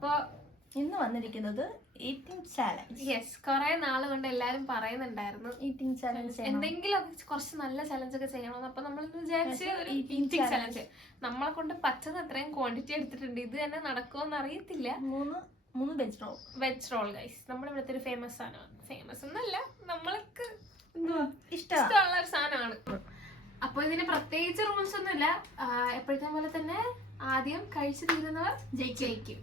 അപ്പൊ ഇന്ന് വന്നിരിക്കുന്നത് ഈറ്റിംഗ് ചാലഞ്ച്. യെസ്, കുറെ നാള് കൊണ്ട് എല്ലാരും പറയുന്നുണ്ടായിരുന്നു ഈറ്റിംഗ് ചാലഞ്ച് എന്തെങ്കിലും കുറച്ച് നല്ല ചലഞ്ച് ഒക്കെ ചെയ്യണമെന്ന്. അപ്പൊ നമ്മൾ വിചാരിച്ച് ഒരു ഈറ്റിംഗ് ചലഞ്ച് നമ്മളെ കൊണ്ട് പറ്റുന്ന അത്രയും ക്വാണ്ടിറ്റി എടുത്തിട്ടുണ്ട്. ഇത് തന്നെ നടക്കുമെന്ന് അറിയത്തില്ല. മൂന്ന് വെജ് റോൾ ഗൈസ്. നമ്മുടെ ഇവിടുത്തെ ഒരു ഫേമസ് സാധനമാണ്. ഫേമസ് എന്നല്ല, നമ്മൾക്ക് ഇഷ്ടമുള്ള ഒരു സാധനമാണ്. അപ്പൊ ഇതിന് പ്രത്യേകിച്ച് റൂൾസ് ഒന്നുമില്ല. എപ്പോഴത്തെ പോലെ തന്നെ ആദ്യം കഴിച്ചു തീരുന്നവർ ജയിക്കും.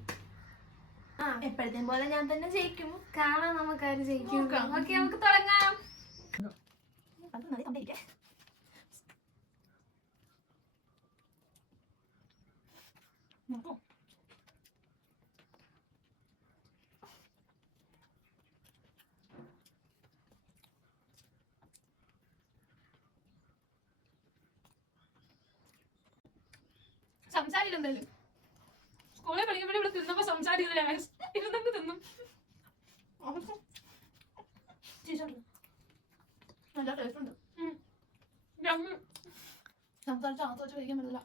എപ്പോഴത്തെ പോലെ ഞാൻ തന്നെ ജയിക്കും. കാണാം നമുക്ക് ആര് ജയിക്കും. ഓക്കെ, നമുക്ക് തുടങ്ങാം. സംസാരിക്കില്ല എന്തായാലും. സ്കൂളിൽ പഠിക്കുമ്പോൾ ഇവിടെ തിന്നപ്പോ സംസാരിക്കുന്നില്ല. ഇരുന്നൊക്കെ തിന്നും. നല്ല ടേസ്റ്റ് ഉണ്ട്. സംസാരിച്ച് ആസ്വദിച്ച് കഴിക്കാൻ പറ്റില്ല.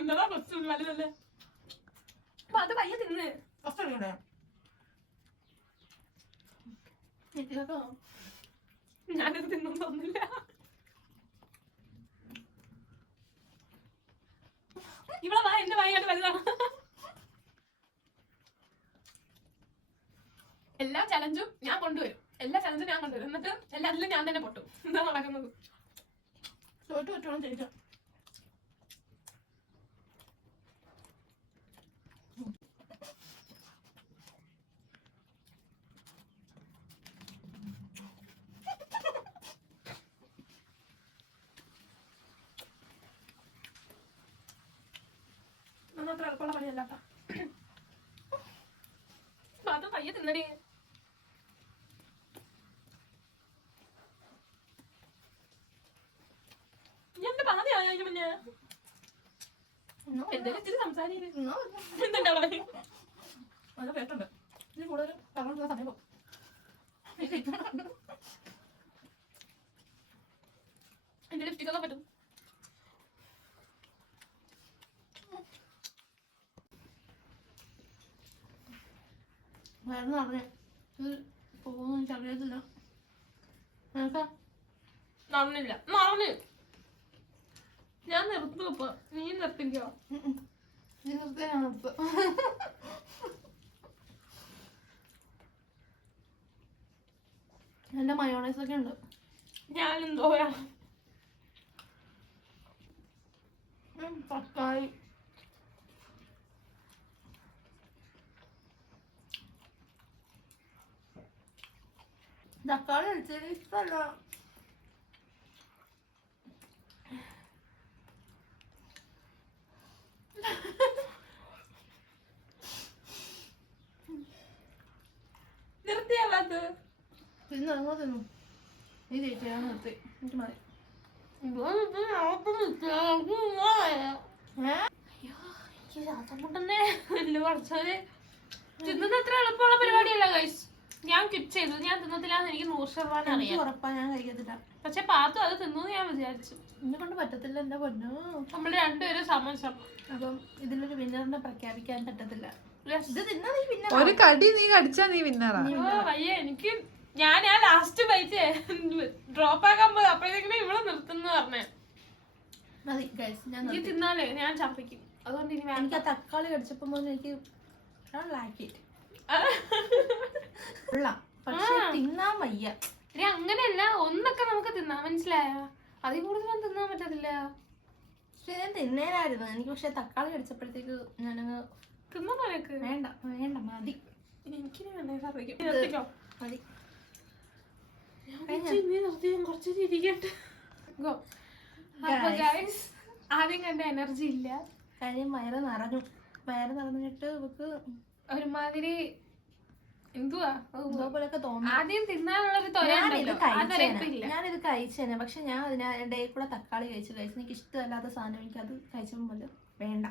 എന്താ പ്രശ്നം വലുതല്ലേ. അപ്പൊ അത് പയ്യെ തിന്ന് കഷ്ടല്ലേ ഞാനത് തിന്നൊന്നും തോന്നില്ല. ഇവിടെ വാ, എന്റെ വായായിട്ട് വലുതാണ്. എല്ലാ ചലഞ്ചും ഞാൻ കൊണ്ടുവരും. എന്നിട്ട് എല്ലാത്തിലും ഞാൻ തന്നെ പൊട്ടും. എന്താ നടക്കുന്നത്? ചോട്ട് പറ്റണം ചെയ്യിക്കാം. അത്ര എളുപ്പമുള്ള പണിയല്ല. അത് പയ്യെ തിന്നടി. ഞാൻ പാതിയായ പിന്നെ എന്തെങ്കിലും ഇച്ചിരി സംസാരിക്കുന്നു. എന്തുണ്ടാ നല്ല ടേസ്റ്റ് ഉണ്ട്. ഇതിൽ കൂടുതൽ പറഞ്ഞുകൊണ്ടുള്ള സമയം പോകും. എന്റെ ലിപ്സ്റ്റിക്കൊക്കെ പറ്റും. മരുന്ന് പറഞ്ഞേ ഇത് പോകുന്നു എനിക്കറിയത്തില്ല. നടന്നു ഞാൻ നിർത്തും. ഇപ്പൊ നീ നിർത്തിക്കോ. നീ നിർത്തിയാ ഞാൻ നിർത്തും. എന്റെ മയോണൈസ് ഒക്കെ ഉണ്ട്. ഞാനെന്തോയാ തക്കാളി കഴിച്ചത് ഇഷ്ടല്ല. നിർത്തിയാലത് തിന്നു തിന്നു. നീ ചേച്ചിയാ നിർത്തി. എനിക്ക് മതി. തിന്നുന്ന അത്ര എളുപ്പമുള്ള പരിപാടിയല്ല ഗൈസ്. ഞാൻ കിറ്റ് ചെയ്തു. ഞാൻ തിന്നത്തില്ലാന്ന് എനിക്ക് 100% അറിയാം. ഉറപ്പാ ഞാൻ കഴിക്കത്തില്ല. പക്ഷെ പാത്തു അത് തിന്നു ഞാൻ വിചാരിച്ചു. എന്നെ കൊണ്ട് പറ്റത്തില്ല എന്റെ പൊന്നു. നമ്മള് രണ്ടുപേരും സമം. അപ്പം ഇതിലൊരു വിന്നറിനെ പ്രഖ്യാപിക്കാൻ പറ്റത്തില്ല. ഇത് തിന്നാ നീ വിന്നർ. ഒരു കടി നീ കടിച്ചാ നീ വിന്നറാ. വയ്യ എനിക്ക്. ഞാൻ ലാസ്റ്റ് ബൈറ്റ് ഡ്രോപ്പ് ആക്കാൻ പോയി. അപ്പോഴത്തേക്കും ഇവിടെ നിർത്തുന്ന പറഞ്ഞേ മതി ഗൈസ്. ഞാൻ തിന്നാലേ ഞാൻ ചപ്പിക്കും. അതുകൊണ്ട് ഇനി എനിക്ക് ആ തക്കാളി കടിച്ചപ്പോ എനിക്ക് പക്ഷെ തിന്നാൻ വയ്യ. അങ്ങനെയല്ല, ഒന്നൊക്കെ നമുക്ക് തിന്നാം, മനസ്സിലായോ? അതിൽ കൂടുതലൊന്നും തിന്നാൻ പറ്റത്തില്ല. പക്ഷെ ഞാൻ തിന്നേനായിരുന്നു. എനിക്ക് പക്ഷെ തക്കാളി കടിച്ചപ്പോഴത്തേക്ക് ഞാനങ്ങ് തിന്നോക്ക്. വേണ്ട മതി. എനിക്കിനി വേണ്ട മതി. കുറച്ച് ഇരിക്കട്ടെ. ആദ്യം കണ്ട എനർജി ഇല്ല. കാര്യം വയറ് നിറഞ്ഞിട്ട് ഇവക്ക് ഒരുമാതിരി എന്തുവാ പോലെയൊക്കെ തോന്നുന്നു. ആദ്യം തിന്നാനുള്ളൊരു ഞാനിത് കഴിച്ചേനെ. പക്ഷെ ഞാൻ അതിനിടയിൽ കൂടെ തക്കാളി കഴിച്ച് എനിക്ക് ഇഷ്ടമല്ലാത്ത സാധനം എനിക്ക് അത് കഴിച്ചപ്പോൾ വേണ്ട.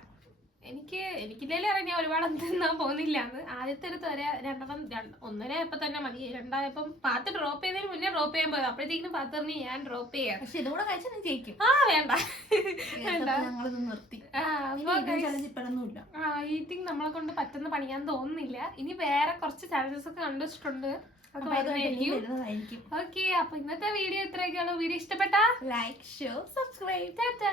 എനിക്കില്ലേലും അറിയാം ഞാൻ ഒരുപാട് തിന്നാൻ പോകുന്നില്ല എന്ന്. ആദ്യത്തെ ഒരു തൊര ഒന്നര ആയപ്പോ തന്നെ മതി. രണ്ടായപ്പം പാത്ത് ഡ്രോപ്പ് ചെയ്തതിന് മുന്നേ ഡ്രോപ്പ് ചെയ്യാൻ പോയത്. അപ്പോഴത്തേക്കും പാത്ത് പറഞ്ഞ് ഞാൻ ഡ്രോപ്പ് ചെയ്യാം. പക്ഷെ ഇതുകൂടെ കഴിച്ചാൽ നീ ജയിക്കും. വേണ്ട ഞങ്ങളിത് നിർത്തി. ഇപ്പൊന്നുമില്ല. ഈറ്റിംഗ് നമ്മളെ കൊണ്ട് പറ്റുന്ന പണിയാൻ തോന്നുന്നില്ല. ഇനി വേറെ കുറച്ച് ചാലഞ്ചസ് ഒക്കെ കണ്ടിട്ടുണ്ട്. ഓക്കെ, അപ്പൊ ഇന്നത്തെ വീഡിയോ ഇത്രയൊക്കെയുള്ളൂ. വീഡിയോ ഇഷ്ടപ്പെട്ടാ ലൈക്ക്, ഷെയർ, സബ്സ്ക്രൈബ്. ടാറ്റാ.